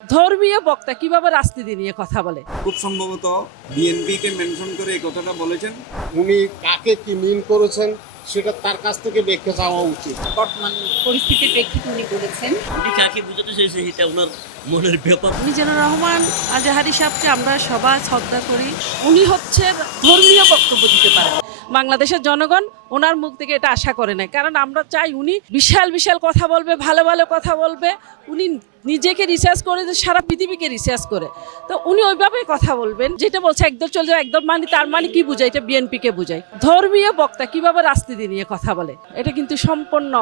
ধর্মীয় বক্তা কীভাবে রাজনীতি নিয়ে কথা বলে? খুব সম্ভবত বিএনপিকে মেনশন করে এই কথাটা বলেছেন। উনি কাকে কি মিন করেছেন সেটা তার কাছ থেকে ব্যাখ্যা চাওয়া উচিত। বর্তমান পরিস্থিতির প্রেক্ষিতে উনি বলেছেন উনি কাকে বুঝাতে চেয়েছে এটা ওনার মনের ব্যাপার। মিজানুর রহমান আজাহারি সাহেবকে আমরা সবাই শ্রদ্ধা করি। উনি হচ্ছে ধর্মীয় বক্তব্য দিতে পারেন। বাংলাদেশের জনগণ ওনার মুখ থেকে এটা আশা করে না কারণ আমরা চাই উনি বিশাল বিশাল কথা বলবে, ভালো ভালো কথা বলবে। উনি নিজেকে রিসার্চ করে যে সারা পৃথিবীকে রিসার্চ করে। তো উনি ওইভাবেই কথা বলবেন। যেটা বলছে একদম চলে যাও একদম মানে তার মানে কি বুঝায়? এটা বিএনপিকে বুঝায়। ধর্মীয় বক্তা কীভাবে রাজনীতি নিয়ে কথা বলে? এটা কিন্তু সম্পূর্ণ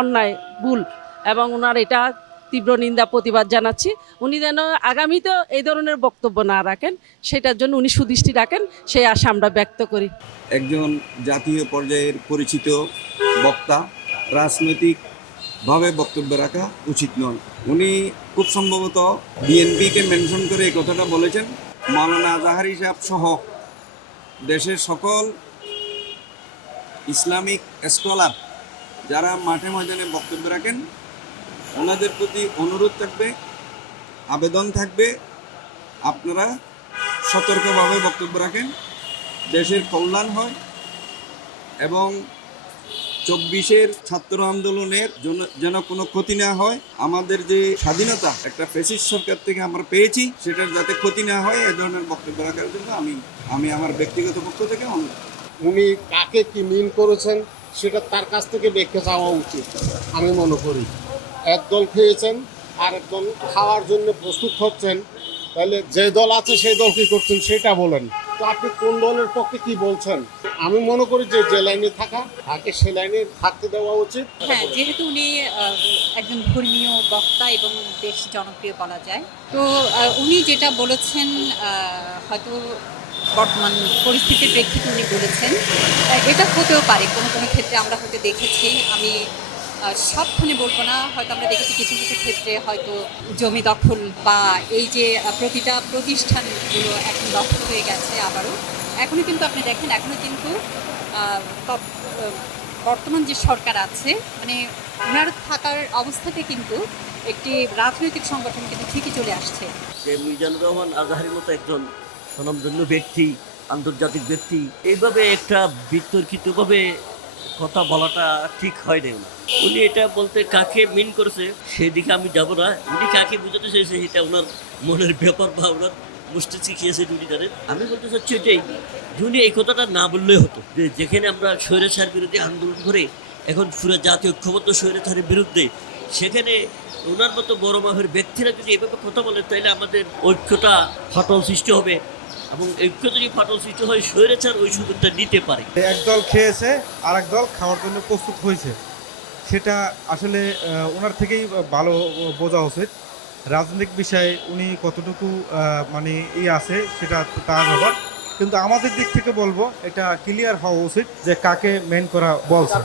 অন্যায়, ভুল। এবং ওনার এটা তীব্র নিন্দা, প্রতিবাদ জানাচ্ছি। উনি যেন আগামীতেও এই ধরনের বক্তব্য না রাখেন, সেটার জন্য উনি সুদৃষ্টি রাখেন সেই আশা আমরা ব্যক্ত করি। একজন জাতীয় পর্যায়ের পরিচিত বক্তা, রাজনৈতিকভাবে বক্তব্য রাখা উচিত নয়। উনি খুব সম্ভবত বিএনপিকে মেনশন করে এই কথাটা বলেছেন। মাওলানা আজাহারি সাহেব সহ দেশের সকল ইসলামিক স্কলার যারা মাঠে ময়দানে বক্তব্য রাখেন ওনাদের প্রতি অনুরোধ থাকবে, আবেদন থাকবে। আপনারা সতর্কভাবে বক্তব্য রাখেন, দেশের কল্যাণ হয় এবং চব্বিশের ছাত্র আন্দোলনের জন্য- যেন কোনো ক্ষতি না হয়, আমাদের যে স্বাধীনতা, একটা ফেসিস সরকার থেকে আমরা পেয়েছি, সেটার যাতে ক্ষতি না হয়, এ ধরনের বক্তব্য রাখার জন্য আমি আমি আমার ব্যক্তিগত পক্ষ থেকে অনুরোধ। উনি কাকে কি মিন করেছেন, সেটা তার কাছ থেকে ব্যাখ্যা চাওয়া উচিত, আমি মনে করি। একদল খেয়েছেন আর একদল খাওয়ার জন্য প্রস্তুত হচ্ছেন। তাহলে যে দল আছে সেই দল কি করছেন সেটা বলেন। তো আপনি কোন দলের পক্ষে কি বলছেন? আমি মনে করি যে যে লাইনে থাকা, তাকে সে লাইনে থাকতে দেওয়া উচিত। হ্যাঁ যেহেতু উনি একজন ধর্মীয় বক্তা এবং বেশ জনপ্রিয় বলা যায়, তো উনি যেটা বলেছেন হয়তো বর্তমান পরিস্থিতির প্রেক্ষিতে উনি বলেছেন এটা হতেও পারে। কোনো কোনো ক্ষেত্রে আমরা হয়তো দেখেছি, আমি সবখানে বলব না, হয়তো আমরা দেখেছি কিছু কিছু ক্ষেত্রে হয়তো জমি দখল বা এই যে প্রতিটা প্রতিষ্ঠানগুলো এখন দখল হয়ে গেছে আবারও। এখনও কিন্তু আপনি দেখেন, এখনও কিন্তু বর্তমান যে সরকার আছে মানে ওনার থাকার অবস্থাতে কিন্তু একটি রাজনৈতিক সংগঠন কিন্তু ঠিকই চলে আসছে। যে মিজানুর রহমান আজহারির মতো একজন স্বনামধন্য ব্যক্তি, আন্তর্জাতিক ব্যক্তি, এইভাবে একটা বিতর্কিতভাবে কথা বলাটা ঠিক হয় না উনি এটা বলতে কাকে মিন করেছে, সেদিকে আমি যাব না। উনি কাকে বুঝাতে চাইছে এটা ওনার মনের ব্যাপার বা ওনার মস্তিষ্কে শিখিয়েছে উনি জানেন আমি বলতে চাচ্ছি এটাই উনি এই কথাটা না বললেই হতো, যে যেখানে আমরা স্বৈরাচার বিরোধী আন্দোলন করে এখন পুরো জাতীয় ঐক্যবদ্ধ স্বৈরাচারের বিরুদ্ধে, সেখানে ওনার মতো বড় মাপের ব্যক্তিরা যদি এভাবে কথা বলে, তাহলে আমাদের ঐক্যটা ফাটল সৃষ্টি হবে। এবং ঐক্য যদি ফাটল সৃষ্টি হয় স্বৈরাচার ওই সুযোগটা নিতে পারে। একদল খেয়েছে আর দল খাওয়ার জন্য প্রস্তুত হয়েছে। সেটা আসলে ওনার থেকেই ভালো বোঝা উচিত। রাজনৈতিক বিষয়ে উনি কতটুকু মানে ই আছে, সেটা তার ব্যাপার। কিন্তু আমাদের দিক থেকে বলব, এটা ক্লিয়ার হওয়া উচিত যে কাকে মেন করা বলছে।